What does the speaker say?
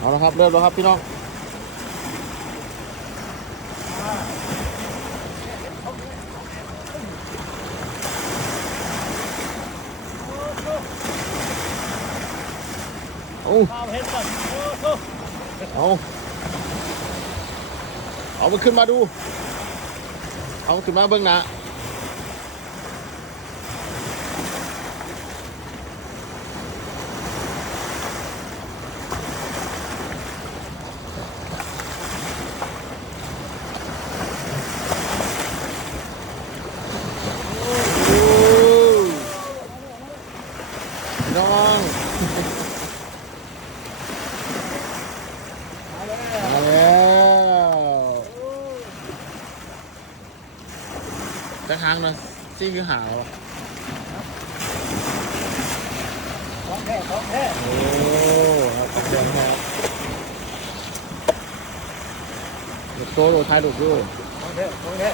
เอาละครับเริ่มแล้วครับพี่น้องเอาเอามันขึ้นมาดูเอาขึ้นมาเบื้องหน้าน้องมาแล้วจะค้างนะซี่คือหาวของแท้ของแท้โอ้ตักแดงครับเดี๋ยวโตโดดท้ายดูดูของแท้ของแท้